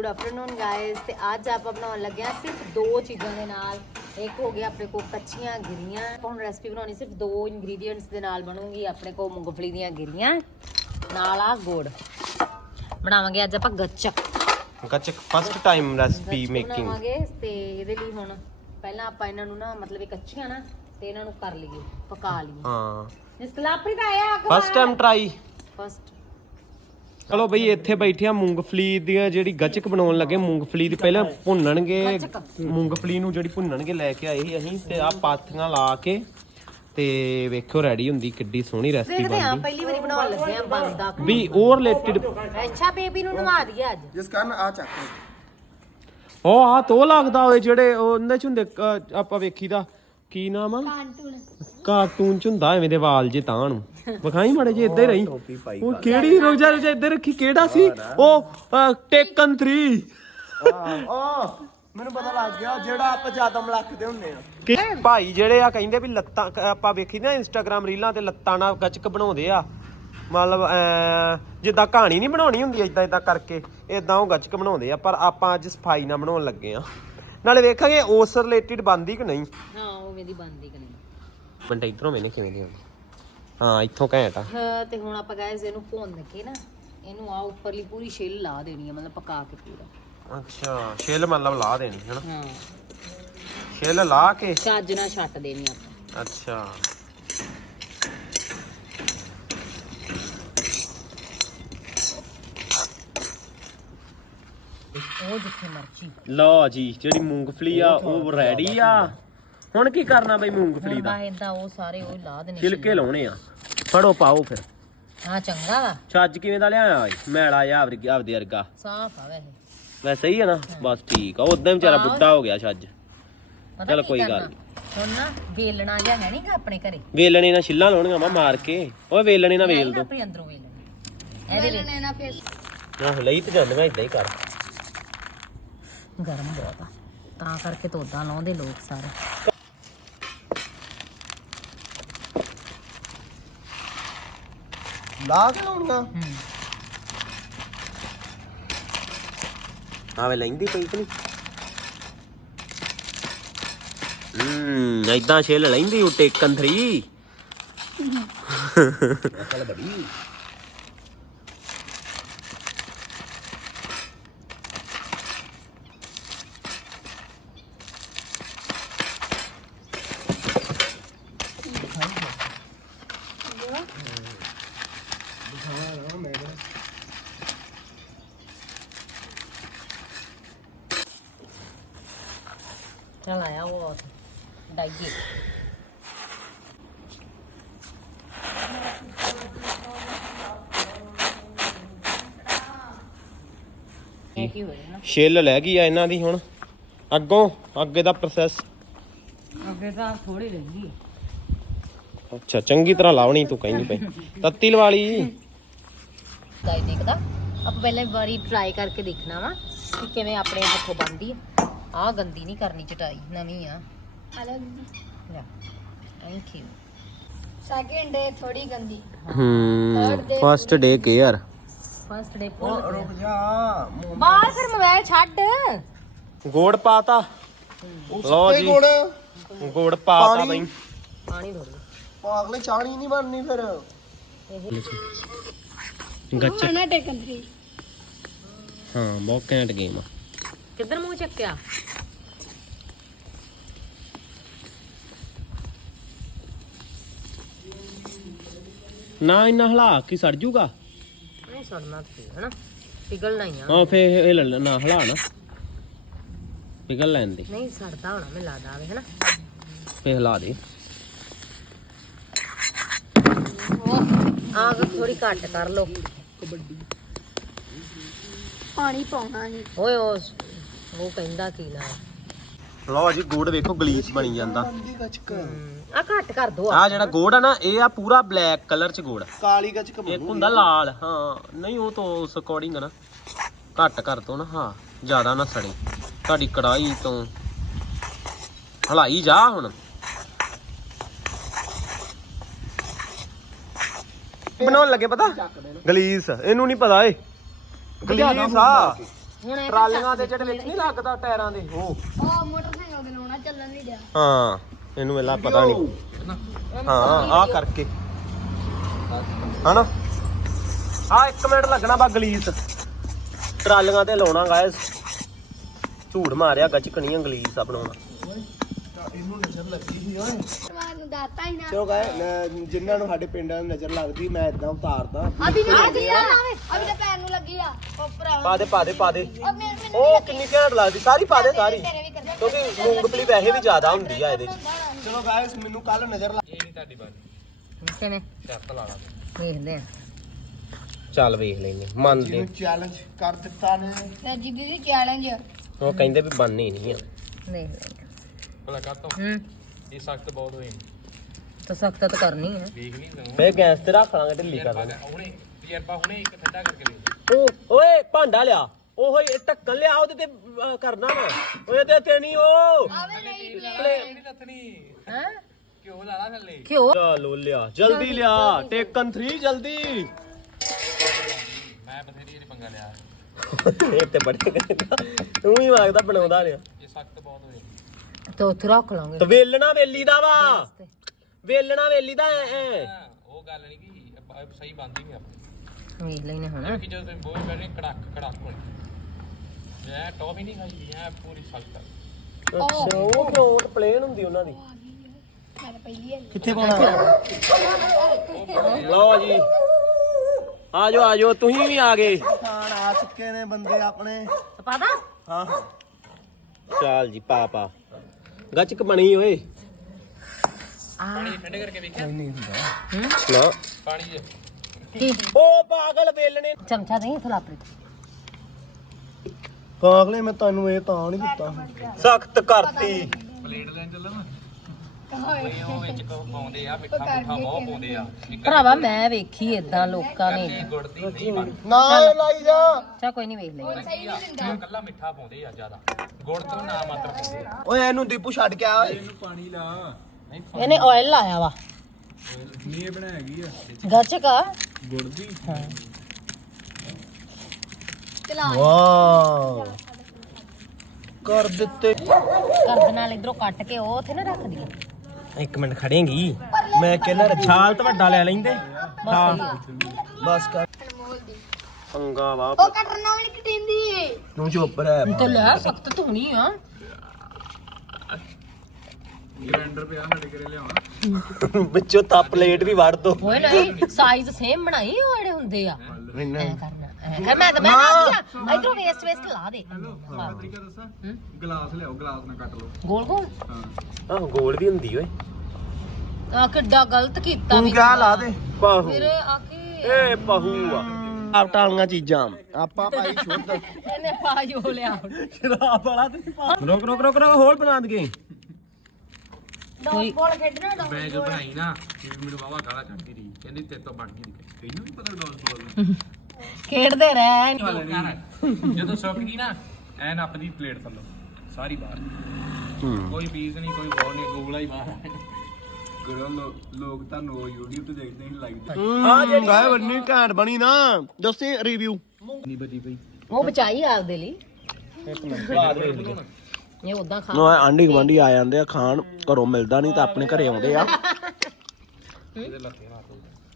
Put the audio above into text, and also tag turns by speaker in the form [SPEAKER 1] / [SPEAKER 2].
[SPEAKER 1] Good afternoon guys. ਤੇ ਅੱਜ ਆਪਾਂ ਬਣਾਉਣ ਲੱਗੇ ਆ ਸਿਰਫ ਦੋ ਚੀਜ਼ਾਂ ਦੇ ਨਾਲ। ਇੱਕ ਹੋ ਗਿਆ ਆਪਣੇ ਕੋਲ ਕੱਚੀਆਂ ਗਿਰੀਆਂ। ਹੁਣ ਰੈਸਪੀ ਬਣਾਉਣੀ ਸਿਰਫ ਦੋ ਇੰਗਰੀਡੀਐਂਟਸ ਦੇ ਨਾਲ ਬਣੂਗੀ। ਆਪਣੇ ਕੋਲ ਮੂੰਗਫਲੀ ਦੀਆਂ ਗਿਰੀਆਂ ਨਾਲ ਆ ਗੁੜ। ਬਣਾਵਾਂਗੇ ਅੱਜ ਆਪਾਂ ਗੱਚਕ
[SPEAKER 2] ਫਸਟ ਟਾਈਮ ਰੈਸਪੀ ਮੇਕਿੰਗ
[SPEAKER 1] ਬਣਾਵਾਂਗੇ। ਤੇ ਇਹਦੇ ਲਈ ਹੁਣ ਪਹਿਲਾਂ ਆਪਾਂ ਇਹਨਾਂ ਨੂੰ ਨਾ ਮਤਲਬ ਇਹ ਕੱਚੀਆਂ ਨਾ ਤੇ ਇਹਨਾਂ ਨੂੰ ਕਰ ਲਈਏ, ਪਕਾ ਲਈਏ।
[SPEAKER 2] ਹਾਂ
[SPEAKER 1] ਇਸ ਕਲਾਪਰੀ ਦਾ ਆਇਆ
[SPEAKER 2] ਫਸਟ ਟਾਈਮ ਟਰਾਈ।
[SPEAKER 1] ਫਸਟ
[SPEAKER 2] ਚਲੋ ਬਈ ਇੱਥੇ ਬੈਠੇ ਆ ਮੂੰਗਫਲੀ ਦੀਆਂ ਜਿਹੜੀ ਗੱਚਕ ਬਣਾਉਣ ਲੱਗੇ। ਮੂੰਗਫਲੀ ਦੀ ਪਹਿਲਾਂ ਭੁੰਨਣਗੇ, ਮੂੰਗਫਲੀ ਨੂੰ ਜਿਹੜੀ ਭੁੰਨਣਗੇ ਲੈ ਕੇ ਆਏ ਸੀ ਅਸੀਂ। ਤੇ ਆ ਪਾਥੀਆਂ ਲਾ ਕੇ ਤੇ ਵੇਖਿਓ ਰੈਡੀ ਹੁੰਦੀ ਕਿੱਡੀ ਸੋਹਣੀ ਰੈਸਪੀ
[SPEAKER 1] ਦੇਖਦੇ ਆ।
[SPEAKER 2] ਬਣਦੀ।
[SPEAKER 1] ਪਹਿਲੀ ਵਾਰੀ ਬਣਾਉਣ ਲੱਗੇ ਆ ਬਣਦਾ
[SPEAKER 2] ਵੀ ਉਹ ਰਿਲੇਟਡ
[SPEAKER 1] ਅੱਛਾ ਬੇਬੀ ਨੂੰ ਨਵਾ ਦਈਏ ਅੱਜ।
[SPEAKER 3] ਜਿਸ ਕਾਰਨ ਆ ਚੱਕ
[SPEAKER 2] ਉਹ ਆ ਤੋ ਲੱਗਦਾ ਹੋਏ ਜਿਹੜੇ ਉਹਦੇ ਚ ਹੁੰਦੇ ਆਪਾਂ ਵੇਖੀਦਾ ਕੀ ਨਾਮ ਆ ਕਾਰਟੂਨ ਚ ਹੁੰਦਾ ਐਵੇਂ ਦੇ ਵਾਲ ਜੇ ਤਾਂ ਨੂੰ ਵਿਖਾਈ ਮੜੇ ਜੇ ਇੱਧਰ ਰਹੀ। ਉਹ ਕਿਹੜੀ ਰੋਜਾ ਇੱਧਰ ਰੱਖੀ ਕਿਹੜਾ ਸੀ ਉਹ ਟੇਕਨ 3।
[SPEAKER 3] ਮੈਨੂੰ ਪਤਾ ਲੱਗ ਗਿਆ ਜਿਹੜਾ ਆਪਾਂ ਜ਼ਿਆਦਾ ਮਲਕਦੇ ਹੁੰਨੇ ਆ।
[SPEAKER 2] ਭਾਈ ਜਿਹੜੇ ਆ ਕਹਿੰਦੇ ਵੀ ਲੱਤਾਂ ਆਪਾਂ ਵੇਖੀ ਨਾ ਇੰਸਟਾਗ੍ਰਾਮ ਰੀਲਾਂ ਤੇ ਲੱਤਾਂ ਨਾਲ ਗੱਚਕ ਬਣਾਉਂਦੇ ਆ। ਮਤਲਬ ਜਿੱਦਾਂ ਕਹਾਣੀ ਨਹੀਂ ਬਣਾਉਣੀ ਹੁੰਦੀ ਇਦਾਂ ਕਰਕੇ ਇਦਾਂ ਉਹ ਗੱਚਕ ਬਣਾਉਂਦੇ ਆ। ਪਰ ਆਪਾਂ ਅੱਜ ਸਫਾਈ ਨਾਲ ਬਣਾਉਣ ਲੱਗੇ ਆ। ਨਾਲੇ ਵੇਖਾਂਗੇ ਉਸ ਰਿਲੇਟਡ ਬਣਦੀ ਕਿ ਨਹੀਂ।
[SPEAKER 1] ਹਾਂ ਉਵੇਂ ਦੀ ਬਣਦੀ ਕਿ ਨਹੀਂ।
[SPEAKER 2] ਬੰਦਾ ਇਧਰੋਂ ਮੈਨੇ ਕਿਵੇਂ ਦੀ ਹੁੰਦੀ। ਹਾਂ ਇੱਥੋਂ ਘੈਂਟ ਆ।
[SPEAKER 1] ਤੇ ਹੁਣ ਆਪਾਂ ਗਾਇਸ ਇਹਨੂੰ ਭੁੰਨ ਕੇ ਨਾ ਇਹਨੂੰ ਆ ਉੱਪਰਲੀ ਪੂਰੀ ਛਿੱਲ ਲਾ ਦੇਣੀ ਆ, ਮਤਲਬ ਪਕਾ ਕੇ ਪੂਰਾ।
[SPEAKER 2] ਅੱਛਾ ਛਿੱਲ ਮਤਲਬ ਲਾ ਦੇਣੀ ਹੈ ਨਾ।
[SPEAKER 1] ਹਾਂ
[SPEAKER 2] ਛਿੱਲ ਲਾ ਕੇ
[SPEAKER 1] ਚੱਜ ਨਾਲ ਛੱਟ ਦੇਣੀ ਆਪਾਂ।
[SPEAKER 2] ਅੱਛਾ
[SPEAKER 1] ਉਹ ਜਿੱਥੇ ਮਰਜੀ।
[SPEAKER 2] ਲਓ ਜੀ ਜਿਹੜੀ ਮੂੰਗਫਲੀ ਆ ਉਹ ਰੈਡੀ ਆ। ਹੁਣ ਕੀ ਕਰਨਾ ਬਈ ਮੂੰਗਫਲੀ ਦਾ?
[SPEAKER 1] ਇਦਾਂ ਉਹ ਸਾਰੇ ਉਹ ਲਾ ਦੇਣੇ
[SPEAKER 2] ਛਿਲਕੇ ਲਾਉਣੇ ਆ। ਫੜੋ ਪਾਓ ਫਿਰ।
[SPEAKER 1] ਹਾਂ ਚੰਗਾ ਵਾ,
[SPEAKER 2] ਛੱਜ ਕਿਵੇਂ ਦਾ ਲਿਆਇਆ ਓਏ? ਮੈਲਾ ਆ ਆਪਦੇ ਵਰਗਾ।
[SPEAKER 1] ਸਾਫ ਆ ਵੈਸੇ।
[SPEAKER 2] ਵੈਸੇ ਸਹੀ ਆ ਨਾ? ਬਸ ਠੀਕ ਆ। ਉਦਾਂ ਵਿਚਾਰਾ ਬੁੱਢਾ ਹੋ ਗਿਆ ਛੱਜ।
[SPEAKER 1] ਪਤਾ
[SPEAKER 2] ਚਲ
[SPEAKER 1] ਕੀ
[SPEAKER 2] ਕੋਈ
[SPEAKER 1] ਕਰਨਾ?
[SPEAKER 2] ਗੱਲ ਨਹੀਂ।
[SPEAKER 1] ਹੁਣ ਨਾ ਵੇਲਣਾ ਜਿਹਾ ਹੈ ਨਹੀਂਗਾ ਆਪਣੇ ਘਰੇ।
[SPEAKER 2] ਵੇਲਣੇ ਨਾਲ ਛਿੱਲਾਂ ਲਾਉਣੀਆਂ ਵਾ ਮਾਰ ਕੇ। ਓਏ ਵੇਲਣੇ ਨਾਲ ਵੇਲ ਦੋ।
[SPEAKER 1] ਆਪੇ ਅੰਦਰੋਂ ਵੇਲਣਾ ਇਹਦੇ ਵਿੱਚ।
[SPEAKER 2] ਆਹ ਲਈ ਤੇ ਜਾਂਦੀਆਂ ਇਦਾਂ ਹੀ ਕਰ।
[SPEAKER 1] ਗਰਮ ਬਹੁਤ ਆ ਤਾਂ ਕਰਕੇ ਤਾਂ ਉਦਾਂ ਲਾਉਂਦੇ ਲੋਕ ਸਾਰੇ।
[SPEAKER 3] ਲਾ ਕੇ ਲਾਉਣਾ
[SPEAKER 2] ਆਵੇ ਲੈਂਦੀ ਪਈ ਕਿ ਨਹੀਂ। ਇਦਾਂ ਛਿੱਲ ਲੈਂਦੀ ਉਹ ਟੇਕਨ 3। ਚੱਲ ਬੜੀ
[SPEAKER 1] चल आया वो डाइए।
[SPEAKER 2] ਛਿੱਲ ਲੈ ਗਈ ਆ ਇਹਨਾਂ ਦੀ। ਹੁਣ ਅੱਗੇ ਦਾ ਪ੍ਰੋਸੈਸ
[SPEAKER 1] ਅੱਗੇ ਤਾਂ ਥੋੜੀ ਰਹਿੰਦੀ ਹੈ।
[SPEAKER 2] ਅੱਛਾ ਚੰਗੀ ਤਰ੍ਹਾਂ ਲਾਉਣੀ ਤੂੰ ਕਹਿੰਦੀ ਪਈ। ਤੱਤੀ ਲਵਾ ਲਈ।
[SPEAKER 1] ਗਾਈ ਦੇਖਦਾ ਆਪਾਂ ਪਹਿਲਾਂ ਵਾਰੀ ਟਰਾਈ ਕਰਕੇ ਦੇਖਣਾ ਵਾ ਕਿ ਕਿਵੇਂ ਆਪਣੇ ਹੱਥੋਂ ਬਣਦੀ ਆ। ਆਹ ਗੰਦੀ ਨਹੀਂ ਕਰਨੀ ਚਟਾਈ, ਨਵੀਂ ਆ। ਲੈ ਥੈਂਕ ਯੂ।
[SPEAKER 4] ਸੈਕਿੰਡ ਡੇ ਥੋੜੀ ਗੰਦੀ।
[SPEAKER 2] First day care.
[SPEAKER 1] First day ਫੁੱਲ
[SPEAKER 3] ਰੁਕ ਜਾ
[SPEAKER 1] ਬਾਹਰ ਫਿਰ ਮੋਬਾਈਲ ਛੱਡ।
[SPEAKER 2] ਗੋੜ ਪਾਤਾ। ਲਓ ਜੀ ਗੋੜ ਪਾਤਾ ਬਈ।
[SPEAKER 1] ਪਾਣੀ ਧੋ ਲਓ।
[SPEAKER 3] ਪਾਗਲੇ ਚਾਣੀ ਨਹੀਂ ਬਣਨੀ ਫਿਰ।
[SPEAKER 2] ਗੱਚਕ
[SPEAKER 4] ਨਾ ਟੇਕਨ 3
[SPEAKER 2] ਹਾਂ ਬਹੁਤ ਘੈਂਟ ਗੇਮ ਆ।
[SPEAKER 1] ਕਿੱਧਰ ਮੂੰਹ ਚੱਕਿਆ?
[SPEAKER 2] ਨਾ ਇੰਨਾ ਹਲਾ ਕੇ ਸੜ ਜੂਗਾ।
[SPEAKER 1] ਨਹੀਂ ਸੜਨਾ ਤੇ ਹਨਾ, ਪਿਘਲਣਾ ਹੀ ਆ।
[SPEAKER 2] ਹਾਂ ਫੇ ਇਹ ਨਾ ਹਲਾ ਨਾ ਪਿਘਲ ਲੈਣ ਦੇ।
[SPEAKER 1] ਨਹੀਂ ਸੜਦਾ ਹੋਣਾ ਮੈਨੂੰ ਲੱਗਦਾ ਆਵੇ ਹਨਾ।
[SPEAKER 2] ਫੇ ਹਿਲਾ ਦੇ।
[SPEAKER 1] ਆਗ ਥੋੜੀ ਘੱਟ ਕਰ ਲੋ।
[SPEAKER 4] ਪਾਣੀ ਪਾਉਣਾ ਨਹੀਂ।
[SPEAKER 1] ਓਏ ਉਹ ਕਹਿੰਦਾ ਕੀ ਨਾ।
[SPEAKER 2] ਲਓ ਜੀ ਗੋੜ ਵੇਖੋ ਗਲੀਸ ਬਣੀ ਜਾਂਦਾ।
[SPEAKER 3] ਬੰਦੀ ਗੱਚਕ
[SPEAKER 1] ਆ ਘੱਟ ਕਰ ਦੋ।
[SPEAKER 2] ਆ ਜਿਹੜਾ ਗੋੜ ਆ ਨਾ ਇਹ ਆ ਪੂਰਾ ਬਲੈਕ ਕਲਰ ਚ ਗੋੜ।
[SPEAKER 3] ਕਾਲੀ ਗੱਚਕ
[SPEAKER 2] ਇੱਕ ਹੁੰਦਾ ਲਾਲ। ਹਾਂ ਨਹੀਂ ਉਹ ਤਾਂ ਉਸ ਅਕੋਰਡਿੰਗ ਨਾ ਘੱਟ ਕਰ ਦੋ ਨਾ। ਹਾਂ ਜ਼ਿਆਦਾ ਨਾ ਸੜੇ ਤੁਹਾਡੀ ਕੜਾਈ ਤੋਂ। ਹਲਾਈ ਜਾ ਹੁਣ। ਬਣਾਉਣ ਲੱਗੇ ਪਤਾ ਗਲੀਸ। ਇਹਨੂੰ ਨਹੀਂ ਪਤਾ ਏ ਗਲੀਸ ਆ।
[SPEAKER 1] ਹੁਣ ਇਹ
[SPEAKER 2] ਟਰਾਲੀਆਂ ਦੇ ਜਿਹੜੇ ਵਿੱਚ ਨਹੀਂ ਲੱਗਦਾ ਟਾਇਰਾਂ ਦੇ ਉਹ
[SPEAKER 4] ਉਹ ਮੋਟਰਸਾਈਕਲ ਦੇ ਲਾਉਣਾ ਚੱਲਣ ਨਹੀਂ ਦਿਆ
[SPEAKER 2] ਹਾਂ ਇਹਨੂੰ ਵੇਲਾ ਪਤਾ ਨਹੀਂ ਹਾਂ ਆ ਕਰਕੇ ਹਨਾ ਆ 1 ਮਿੰਟ ਲੱਗਣਾ ਬਾ ਗਲੀਸ ਟਰਾਲੀਆਂ ਤੇ ਲਾਉਣਾ ਗਾਇਸ ਝੂੜ ਮਾਰਿਆ ਗੱਚਕਣੀਆਂ ਗਲੀਸ ਆ ਬਣਾਉਣਾ
[SPEAKER 3] ਇਹਨੂੰ ਨਜ਼ਰ ਲੱਗੀ ਸੀ ਓਏ
[SPEAKER 4] ਤੁਹਾਨੂੰ ਦਾਤਾ ਹੀ ਨਾ
[SPEAKER 3] ਚਲੋ ਗਾਇ ਜਿਨ੍ਹਾਂ ਨੂੰ ਸਾਡੇ ਪਿੰਡਾਂ ਨੂੰ ਨਜ਼ਰ ਲੱਗਦੀ ਮੈਂ ਇਦਾਂ ਉਤਾਰਦਾ
[SPEAKER 4] ਅਭੀ ਨਹੀਂ ਲੱਗੀ ਆ ਅਭੀ ਤਾਂ ਪੈਰ ਨੂੰ ਲੱਗੀ ਆ ਉਹ ਭਰਾਵਾ
[SPEAKER 2] ਪਾ ਦੇ
[SPEAKER 4] ਉਹ ਮੇਰੇ
[SPEAKER 2] ਉਹ ਕਿੰਨੀ ਘੈਂਟ ਲੱਗਦੀ ਸਾਰੀ ਪਾ ਦੇ ਸਾਰੀ
[SPEAKER 4] ਤੇਰੇ ਵੀ ਕਰਦਾ
[SPEAKER 2] ਕਿਉਂਕਿ ਮੂੰਗਫਲੀ ਵੈਸੇ ਵੀ ਜ਼ਿਆਦਾ ਹੁੰਦੀ ਆ ਇਹਦੇ ਚ
[SPEAKER 3] ਚਲੋ ਗਾਇਸ ਮੈਨੂੰ ਕੱਲ ਨਜ਼ਰ ਲੱਗ
[SPEAKER 1] ਕਿਵੇਂ ਵੇਖਦੇ ਆ
[SPEAKER 2] ਚੱਲ ਵੇਖ ਲੈਨੇ ਮੰਨਦੇ
[SPEAKER 3] ਜਿਹਨੂੰ ਚੈਲੰਜ ਕਰ ਦਿੱਤਾ ਨੇ
[SPEAKER 4] ਤੇ ਜਿੱਦੀ ਦੀ ਚੈਲੰਜ
[SPEAKER 2] ਉਹ ਕਹਿੰਦੇ ਵੀ ਬੰਨੇ ਨਹੀਂ ਆ
[SPEAKER 1] ਵੇਖ ਲੈਂਦੇ
[SPEAKER 5] ਭਲਾ ਕਰ ਤੋ ਇਹ ਸਖਤ ਬਹੁਤ ਹੋਏ
[SPEAKER 1] ਤਾਂ ਸਖਤ ਤਾਂ ਕਰਨੀ ਹੈ
[SPEAKER 5] ਵੇਖ ਨਹੀਂ ਦਊਂ
[SPEAKER 2] ਫੇਰ ਗੈਸ ਤੇ ਰੱਖ ਲਾਂਗੇ ਢਿੱਲੀ ਕਰ ਲਾਂਗੇ
[SPEAKER 5] ਹੁਣੇ ਤਜਰਬਾ ਹੁਣੇ ਇੱਕ ਠੰਡਾ ਕਰਕੇ ਲੈ
[SPEAKER 2] ਉਹ ਓਏ ਭਾਂਡਾ ਲਿਆ ਉਹ ਹੀ ਢੱਕਣ ਲਿਆ ਉਹਦੇ ਤੇ ਕਰਨਾ ਵਾ ਓਏ ਤੇ ਨਹੀਂ ਉਹ
[SPEAKER 4] ਆਵੇ ਨਹੀਂ
[SPEAKER 5] ਨਹੀਂ ਲੱਥਣੀ
[SPEAKER 1] ਹਾਂ
[SPEAKER 5] ਘਿਓ ਲਾ ਲਾ ਥੱਲੇ
[SPEAKER 1] ਕਿਉਂ
[SPEAKER 2] ਚਲੋ ਲਿਆ ਜਲਦੀ ਲਿਆ ਟੇਕਨ 3 ਜਲਦੀ
[SPEAKER 5] ਮੈਂ ਬਥੇਰੀ ਇਹਨੇ ਪੰਗਾ ਲਿਆ
[SPEAKER 2] ਇਹ ਤੇ ਬੜੇ ਤੂੰ ਹੀ ਲੱਗਦਾ ਬਣਾਉਂਦਾ ਰਿਹਾ
[SPEAKER 5] ਇਹ ਸਖਤ ਬਹੁਤ ਹੋਏ
[SPEAKER 1] ਤਾਂ ਉੱਥੇ ਰੱਖ ਲਾਂਗੇ
[SPEAKER 2] ਤੇ ਵੇਲਣਾ ਵੇਲੀ ਦਾ ਵਾ ਵੇਲਣਾ ਵੇਲੀ ਦਾ ਐ
[SPEAKER 5] ਉਹ ਗੱਲ ਨਹੀਂ ਕਿ ਸਹੀ ਬੰਦੀ ਨਹੀਂ ਆਪਣੀ
[SPEAKER 1] ਵੇਖ ਲੈਨੇ ਹੁਣ
[SPEAKER 5] ਕਿ ਜਦੋਂ ਤੁਸੀਂ ਬੋਲ ਕਰਦੇ ਕੜਕ ਕੜਕ ਹੋਏ ਮੈਂ ਟੌਪ ਹੀ ਨਹੀਂ ਖਾਈ ਮੈਂ ਪੂਰੀ ਸਖਤ
[SPEAKER 2] ਅੱਛਾ ਉਹ ਕਿਉਂ ਪਲੇਨ ਹੁੰਦੀ ਉਹਨਾਂ ਦੀ
[SPEAKER 4] ਮੈਂ ਪਹਿਲੀ
[SPEAKER 3] ਕਿੱਥੇ ਪਾਉਣਾ
[SPEAKER 2] ਲਓ ਜੀ ਆ ਜਾਓ ਤੁਸੀਂ ਵੀ ਆ ਗਏ
[SPEAKER 3] ਖਾਣ ਆ ਚੁੱਕੇ ਨੇ ਬੰਦੇ ਆਪਣੇ
[SPEAKER 1] ਪਤਾ
[SPEAKER 3] ਹਾਂ
[SPEAKER 2] ਚੱਲ ਜੀ ਪਾ ਗੱਚਕ ਬਣੀ ਓਏ
[SPEAKER 5] ਪਾਣੀ ਠੰਡੇ ਕਰਕੇ ਵੇਖਿਆ
[SPEAKER 2] ਨਾ
[SPEAKER 5] ਪਾਣੀ ਜੇ
[SPEAKER 1] ਕੀ
[SPEAKER 2] ਉਹ ਪਾਗਲ ਵੇਲਣੇ
[SPEAKER 1] ਚਮਚਾ ਨਹੀਂ ਇਥੋਂ ਲਾਪਰੇ
[SPEAKER 3] ਕਾਗਲੇ ਮੈਂ ਤੁਹਾਨੂੰ ਇਹ ਤਾਂ ਨਹੀਂ ਦਿੱਤਾ
[SPEAKER 2] ਸਖਤ ਕਰਤੀ
[SPEAKER 5] ਪਲੇਟ ਲੈਣ ਚੱਲਾਂ ਨਾ ਉਹ ਵਿੱਚ ਪਾਉਂਦੇ ਆ ਮਿੱਠਾ ਮੁੱਠਾ ਬਹੁਤ ਪਾਉਂਦੇ ਆ
[SPEAKER 1] ਭਰਾਵਾ ਮੈਂ ਵੇਖੀ ਇਦਾਂ ਲੋਕਾਂ ਨੇ
[SPEAKER 5] ਗੁੜ ਦੀ ਨਹੀਂ ਪਾਉਂਦੇ
[SPEAKER 3] ਨਾ ਇਹ ਲਾਈ ਜਾ
[SPEAKER 1] ਚਾ ਕੋਈ ਨਹੀਂ ਵੇਖ ਲੈਂਦੇ
[SPEAKER 5] ਕੱਲਾ ਮਿੱਠਾ ਪਾਉਂਦੇ ਆ ਜ਼ਿਆਦਾ ਗੁੜ ਤੋਂ ਨਾ ਮਾਤਰ ਪਾਉਂਦੇ ਆ
[SPEAKER 3] ਓਏ ਇਹਨੂੰ ਦੀਪੂ ਛੱਡ ਕੇ ਆ ਓਏ
[SPEAKER 1] ਇਹਨੇ ਆਇਲ ਲਾਇਆ ਵਾ
[SPEAKER 5] ਇਹ ਬਣਾਇਆ ਗਈ ਆ
[SPEAKER 1] ਗੱਚਕਾ
[SPEAKER 5] ਗੁੜ ਦੀ
[SPEAKER 3] ਵਾਹ ਕਰ ਦਿੱਤੇ
[SPEAKER 1] ਘਰ ਦੇ ਨਾਲ ਇਧਰੋਂ ਕੱਟ ਕੇ ਉਹ ਉੱਥੇ ਨਾ ਰੱਖ ਦਈਏ
[SPEAKER 2] 1 ਮਿੰਟ ਖੜੇਂਗੀ ਮੈਂ ਕਹਿੰਦਾ ਛਾਲ ਤਾਂ ਵੱਡਾ ਲੈ ਲੈਂਦੇ
[SPEAKER 1] ਬਸ
[SPEAKER 3] ਬਸ ਕਰ
[SPEAKER 4] ਅਨਮੋਲ ਦੀ
[SPEAKER 2] ਪੰਗਾ ਵਾ
[SPEAKER 4] ਉਹ ਕਟਰਨਾ ਵੀ ਕਿਟਿੰਦੀ
[SPEAKER 3] ਤੂੰ ਚੁੱਪ ਰਹਿ
[SPEAKER 1] ਤੇ ਲੈ ਸਖਤ ਧੋਣੀ ਆ
[SPEAKER 5] ਗ੍ਰਾਈਂਡਰ ਪਿਆ ਸਾਡੇ ਘਰੇ ਲਿਆਵਾਂ
[SPEAKER 2] ਵਿੱਚੋਂ ਤਾਂ ਪਲੇਟ ਵੀ ਵੜ ਦੋ
[SPEAKER 1] ਓਏ ਨਹੀਂ ਸਾਈਜ਼ ਸੇਮ ਬਣਾਈ ਉਹ ਜਿਹੜੇ ਹੁੰਦੇ ਆ
[SPEAKER 3] ਇੰਨਾ
[SPEAKER 1] ਐ ਕਰਨਾ ਐ ਕਰ ਮੈਂ ਨਾ ਦਿਆ ਇਧਰੋਂ ਵੇਸਟ ਲਾ ਦੇ
[SPEAKER 5] ਤਰੀਕਾ ਦੱਸਾਂ ਗਲਾਸ ਲਿਆਓ ਗਲਾਸ ਨਾਲ ਕੱਟ ਲਓ
[SPEAKER 1] ਗੋਲ ਗੋਲ
[SPEAKER 5] ਹਾਂ
[SPEAKER 2] ਆਹ ਗੋਲ ਵੀ ਹੁੰਦੀ ਓਏ
[SPEAKER 1] ਆ ਕਿੱਡਾ ਗਲਤ ਕੀਤਾ
[SPEAKER 3] ਤੂੰ ਕਿਆ ਲਾ ਦੇ
[SPEAKER 2] ਪਾਹੂ
[SPEAKER 1] ਵੀਰੇ ਆ ਕੇ
[SPEAKER 2] ਏ ਪਾਹੂ ਆ ਆਪ ਟਾਲੀਆਂ ਚੀਜ਼ਾਂ
[SPEAKER 3] ਆਪਾਂ ਭਾਈ ਸ਼ੁੱਧ
[SPEAKER 1] ਇਹਨੇ ਪਾਜੋ ਲਿਆ
[SPEAKER 2] ਸ਼ਰਾਬ ਵਾਲਾ ਤੇ ਰੁਕ ਹੋਲ ਬਣਾ ਦਗੇ
[SPEAKER 1] ਕੋਈ
[SPEAKER 4] ਬੋਲ ਖੇਡਣਾ ਡੌ
[SPEAKER 5] ਮੈਂ ਜੋ ਬਣਾਈ ਨਾ ਮੈਨੂੰ ਬਾਵਾ ਗਾਲਾਂ ਕੱਢਦੀ ਰਹੀ ਕਹਿੰਦੀ ਤੇਰੇ ਤੋਂ ਬਣ ਗਈ ਤੈਨੂੰ ਨਹੀਂ ਪਤਾ ਡਾਂਸ ਬੋਲ
[SPEAKER 1] ਖੇਡਦੇ ਰਹਿ
[SPEAKER 5] ਜਦੋਂ ਸੁੱਕ ਗਈ ਨਾ ਐਨ ਆਪਣੀ ਪਲੇਟ ਥੱਲੋਂ ਸਾਰੀ ਬਾਹਰ ਕੋਈ ਪੀਸ ਨਹੀਂ ਕੋਈ ਬੋਲ ਨਹੀਂ ਗੋਗਲਾ ਹੀ ਬਾਹਰ ਕਰੋ ਲੋਕ ਤਾਂ ਨੋ YouTube ਤੇ ਦੇਖਦੇ ਨਹੀਂ ਲਾਈਕ
[SPEAKER 3] ਹਾਂ ਜਿਹੜੀ ਗਾਇ ਬੰਨੀ ਘੈਂਟ ਬਣੀ ਨਾ ਦੱਸੀ ਰਿਵਿਊ
[SPEAKER 5] ਨਹੀਂ ਬਚੀ ਪਈ
[SPEAKER 1] ਉਹ ਬਚਾਈ ਆਪਦੇ ਲਈ
[SPEAKER 2] ਬਾਅਦ ਵੇਖ ਲਈਏ
[SPEAKER 1] ਇਹ ਉਦਾਂ ਖਾ
[SPEAKER 3] ਨਾ ਆਂਢੀ ਗਵਾਂਢੀ ਆ ਜਾਂਦੇ ਆ ਖਾਣ ਘਰੋਂ ਮਿਲਦਾ ਨਹੀਂ ਤਾਂ ਆਪਣੇ ਘਰੇ ਆਉਂਦੇ ਆ
[SPEAKER 5] ਇਹਦੇ ਲੱਥੇ ਮਾਰ ਦੋ